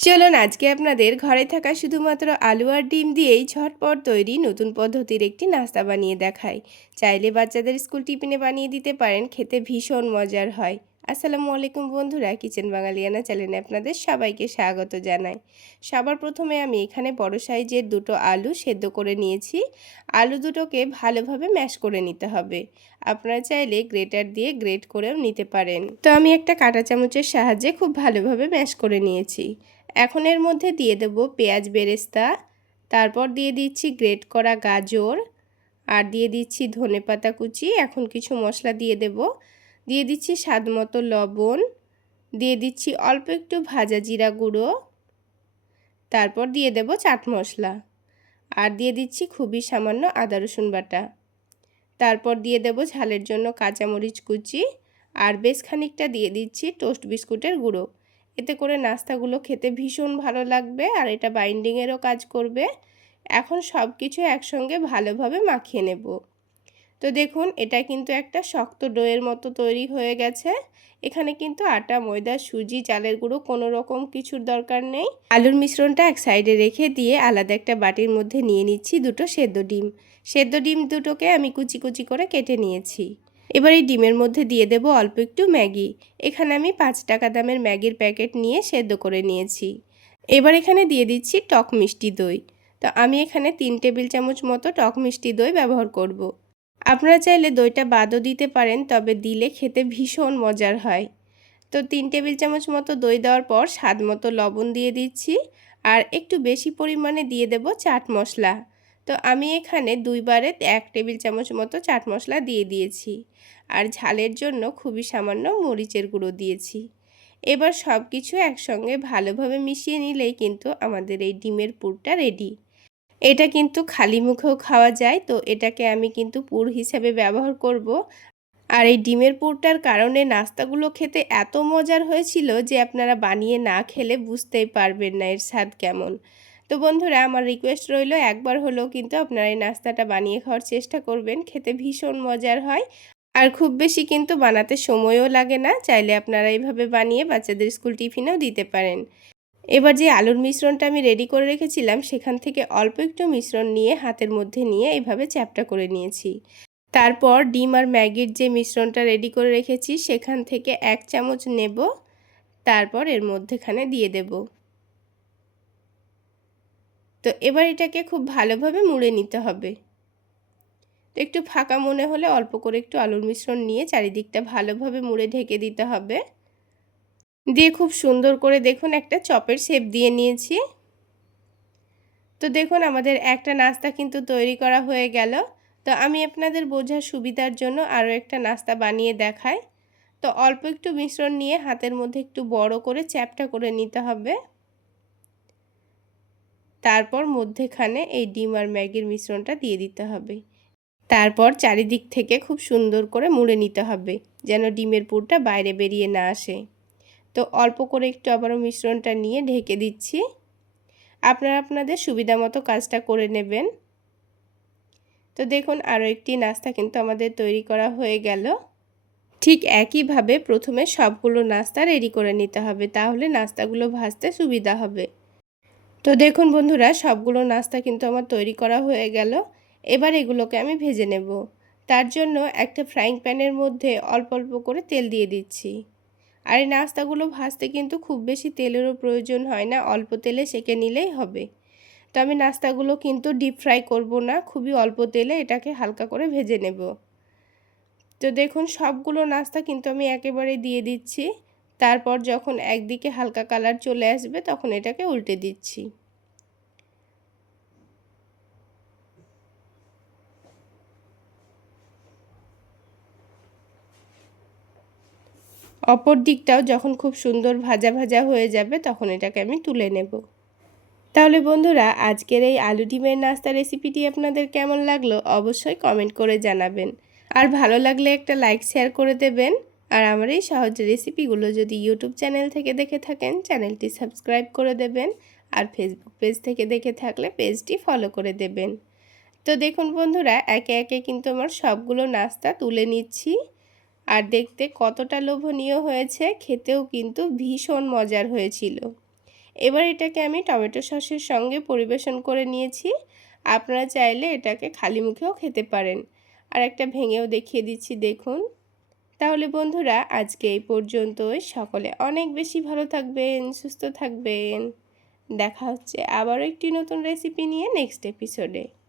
চলুন আজকে আপনাদের ঘরে থাকা শুধুমাত্র আলু আর ডিম দিয়েই ঝটপট তৈরি নতুন পদ্ধতির একটি নাস্তা বানিয়ে দেখাই। চাইলে বাচ্চাদের স্কুল টিফিনে বানিয়ে দিতে পারেন, খেতে ভীষণ মজার হয়। আসসালামু আলাইকুম বন্ধুরা, কিচেন বাঙালিয়ানা চ্যানেলে আপনাদের সবাইকে স্বাগত জানাই। সবার প্রথমে আমি এখানে বড় সাইজের দুটো আলু সেদ্ধ করে নিয়েছি। আলু দুটোকে ভালোভাবে ম্যাশ করে নিতে হবে। আপনারা চাইলে গ্রেটার দিয়ে গ্রেট করেও নিতে পারেন। তো আমি একটা কাঁটা চামচের সাহায্যে খুব ভালোভাবে ম্যাশ করে নিয়েছি। এখন এর মধ্যে দিয়ে দেব পেঁয়াজ বেরেস্তা, তারপর দিয়ে দিচ্ছি গ্রেট করা গাজর, আর দিয়ে দিচ্ছি ধনেপাতা কুচি। এখন কিছু মশলা দিয়ে দেব। দিয়ে দিচ্ছি স্বাদ মতো লবণ, দিয়ে দিচ্ছি অল্প একটু ভাজা জিরা গুঁড়ো, তারপর দিয়ে দেব চাট মশলা, আর দিয়ে দিচ্ছি খুবই সামান্য আদা রসুন বাটা। তারপর দিয়ে দেব ঝালের জন্য কাঁচামরিচ কুচি, আর বেশ খানিকটা দিয়ে দিচ্ছি টোস্ট বিস্কুটের গুঁড়ো। এতে করে নাস্তাগুলো খেতে ভীষণ ভালো লাগবে, আর এটা বাইন্ডিংয়েরও কাজ করবে। এখন সব কিছু একসঙ্গে ভালোভাবে মাখিয়ে নেব। তো দেখুন, এটা কিন্তু একটা শক্ত ডোয়ের মতো তৈরি হয়ে গেছে। এখানে কিন্তু আটা, ময়দা, সুজি, চালের গুঁড়ো কোনো রকম কিছুর দরকার নেই। আলুর মিশ্রণটা এক সাইডে রেখে দিয়ে আলাদা একটা বাটির মধ্যে নিয়ে নিচ্ছি দুটো সেদ্ধ ডিম। সেদ্ধ ডিম দুটোকে আমি কুচি কুচি করে কেটে নিয়েছি। এবার এই ডিমের মধ্যে দিয়ে দেব অল্প একটু ম্যাগি। এখানে আমি 5 টাকা দামের ম্যাগির প্যাকেট নিয়ে সেদ্ধ করে নিয়েছি। এবার এখানে দিয়ে দিচ্ছি টক মিষ্টি দই। তো আমি এখানে 3 টেবিল চামচ মতো টক মিষ্টি দই ব্যবহার করব। আপনারা চাইলে দইটা বাদও দিতে পারেন, তবে দিলে খেতে ভীষণ মজার হয়। তো 3 টেবিল চামচ মতো দই দেওয়ার পর স্বাদ মতো লবণ দিয়ে দিচ্ছি, আর একটু বেশি পরিমাণে দিয়ে দেব চাট মশলা। তো আমি এখানে 2 বারে 1 টেবিল চামচ মতো চাট মশলা দিয়ে দিয়েছি, আর ঝালের জন্য খুবই সামান্য মরিচের গুঁড়ো দিয়েছি। এবার সব কিছু একসঙ্গে ভালোভাবে মিশিয়ে নিলেই কিন্তু আমাদের এই ডিমের পুরটা রেডি। এটা কিন্তু খালি মুখেও খাওয়া যায়, তো এটাকে আমি কিন্তু পুর হিসেবে ব্যবহার করব। আর এই ডিমের পুরটার কারণে নাস্তাগুলো খেতে এত মজার হয়েছিল যে আপনারা বানিয়ে না খেলে বুঝতেই পারবেন না এর স্বাদ কেমন। তো বন্ধুরা, আমার রিকোয়েস্ট রইল, একবার হলেও কিন্তু আপনারা এই নাস্তাটা বানিয়ে খাওয়ার চেষ্টা করবেন। খেতে ভীষণ মজার হয়, আর খুব বেশি কিন্তু বানাতে সময়ও লাগে না। চাইলে আপনারা এইভাবে বানিয়ে বাচ্চাদের স্কুল টিফিনেও দিতে পারেন। এবার যে আলুর মিশ্রণটা আমি রেডি করে রেখেছিলাম, সেখান থেকে অল্প একটু মিশ্রণ নিয়ে হাতের মধ্যে নিয়ে এইভাবে চ্যাপ্টা করে নিয়েছি। তারপর ডিম আর ম্যাগির যে মিশ্রণটা রেডি করে রেখেছি সেখান থেকে 1 চামচ নেব, তারপর এর মধ্যেখানে দিয়ে দেব। তো এবার এটাকে খুব ভালোভাবে মুড়ে নিতে হবে। তো একটু ফাঁকা মনে হলে অল্প করে একটু আলুর মিশ্রণ নিয়ে চারিদিকটা ভালোভাবে মুড়ে ঢেকে দিতে হবে। দিয়ে খুব সুন্দর করে দেখুন একটা চপের শেপ দিয়ে নিয়েছি। তো দেখুন, আমাদের একটা নাস্তা কিন্তু তৈরি করা হয়ে গেল। তো আমি আপনাদের বোঝার সুবিধার জন্য আরও একটা নাস্তা বানিয়ে দেখাই। তো অল্প একটু মিশ্রণ নিয়ে হাতের মধ্যে একটু বড় করে চ্যাপ্টা করে নিতে হবে। তারপর মধ্যেখানে এই ডিম আর ম্যাগির মিশ্রণটা দিয়ে দিতে হবে। তারপর চারিদিক থেকে খুব সুন্দর করে মুড়ে নিতে হবে, যেন ডিমের পুরটা বাইরে বেরিয়ে না আসে। তো অল্প করে একটু আবারও মিশ্রণটা নিয়ে ঢেকে দিচ্ছি। আপনারা আপনাদের সুবিধা মতো কাজটা করে নেবেন। তো দেখুন, আরও একটি নাস্তা কিন্তু আমাদের তৈরি করা হয়ে গেল। ঠিক একইভাবে প্রথমে সবগুলো নাস্তা রেডি করে নিতে হবে, তাহলে নাস্তাগুলো ভাজতে সুবিধা হবে। তো দেখুন বন্ধুরা, সবগুলো নাস্তা কিন্তু আমার তৈরি করা হয়ে গেল। এবার এগুলোকে আমি ভেজে নেব। তার জন্য একটা ফ্রাইং প্যানের মধ্যে অল্প অল্প করে তেল দিয়ে দিচ্ছি। আর এই নাস্তাগুলো ভাজতে কিন্তু খুব বেশি তেলেরও প্রয়োজন হয় না, অল্প তেলে সেঁকে নিলেই হবে। তো আমি নাস্তাগুলো কিন্তু ডিপ ফ্রাই করব না, খুবই অল্প তেলে এটাকে হালকা করে ভেজে নেব। তো দেখুন, সবগুলো নাস্তা কিন্তু আমি একেবারে দিয়ে দিচ্ছি। তারপর যখন একদিকে হালকা কালার চলে আসবে তখন এটাকে উল্টে দিচ্ছি। অপর দিকটাও যখন খুব সুন্দর ভাজা ভাজা হয়ে যাবে তখন এটাকে আমি তুলে নেব। তাহলে বন্ধুরা, আজকের এই আলু ডিমের নাস্তা রেসিপিটি আপনাদের কেমন লাগলো অবশ্যই কমেন্ট করে জানাবেন। আর ভালো লাগলে একটা লাইক শেয়ার করে দেবেন। আর আমার এই সহজ রেসিপিগুলো যদি ইউটিউব চ্যানেল থেকে দেখে থাকেন, চ্যানেলটি সাবস্ক্রাইব করে দেবেন। আর ফেসবুক পেজ থেকে দেখে থাকলে পেজটি ফলো করে দেবেন। তো দেখুন বন্ধুরা, একে একে কিন্তু আমার সবগুলো নাস্তা তুলে নিচ্ছি। আর দেখতে কতটা লোভনীয় হয়েছে, খেতেও কিন্তু ভীষণ মজার হয়েছিল। এবার এটাকে আমি টমেটো সসের সঙ্গে পরিবেশন করে নিয়েছি। আপনারা চাইলে এটাকে খালি মুখেও খেতে পারেন। আর একটা ভেঙেও দেখিয়ে দিচ্ছি, দেখুন। তাহলে বন্ধুরা, আজকে এই পর্যন্তই। সকলে অনেক বেশি ভালো থাকবেন, সুস্থ থাকবেন। দেখা হচ্ছে আবারও একটি নতুন রেসিপি নিয়ে নেক্সট এপিসোডে।